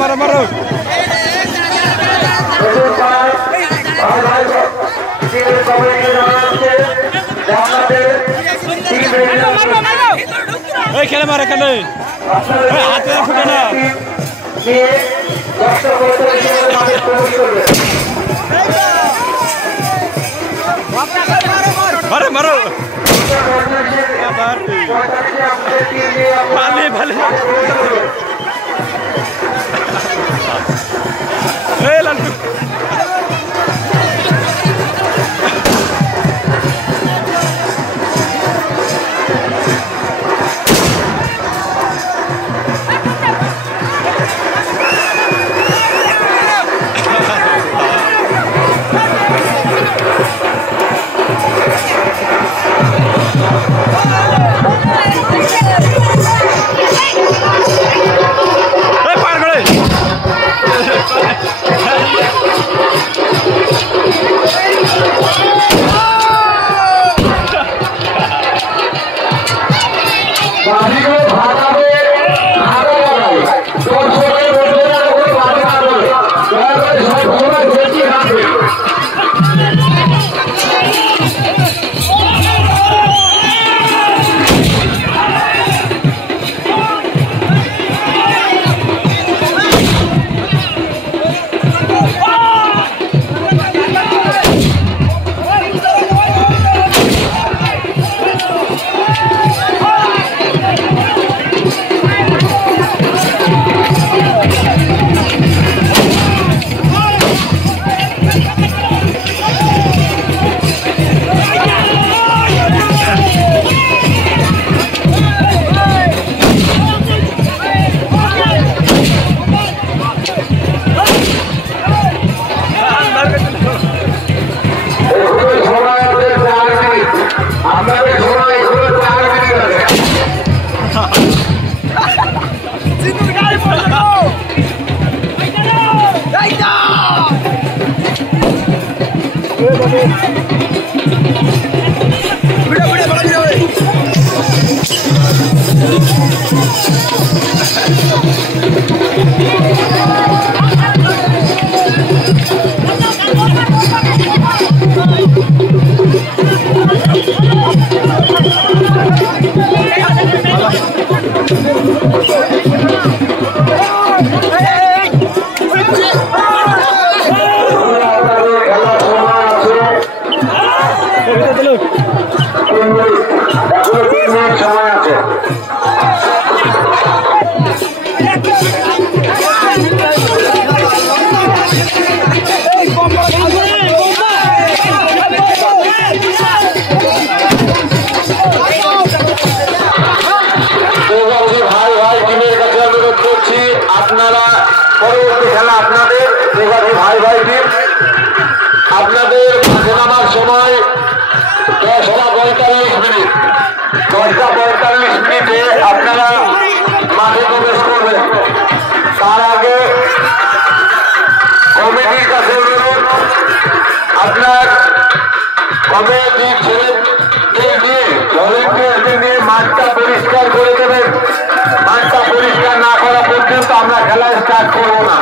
মারো মারো এই খেলে মারে খেলে হাতে ফুটে না মারো মারো ভালে ভালে এই লালটু আপনারা পরবর্তী খেলা আপনাদের ভাই ভাই টিম আপনাদের মাঠে নামার সময় 10:45 মিনিট 10:45 মিনিটে আপনারা মাঠে প্রবেশ করবেন। তার আগে কমিটির কাছে অনুরোধ আপনার কমিটির ছেলেদের নিয়ে ভলেন্টিয়ারদের নিয়ে মাঠটা পরিষ্কার করে দেবেন। মাঠটা পরিষ্কার না করা পর্যন্ত আমরা খেলা স্টার্ট করবো না।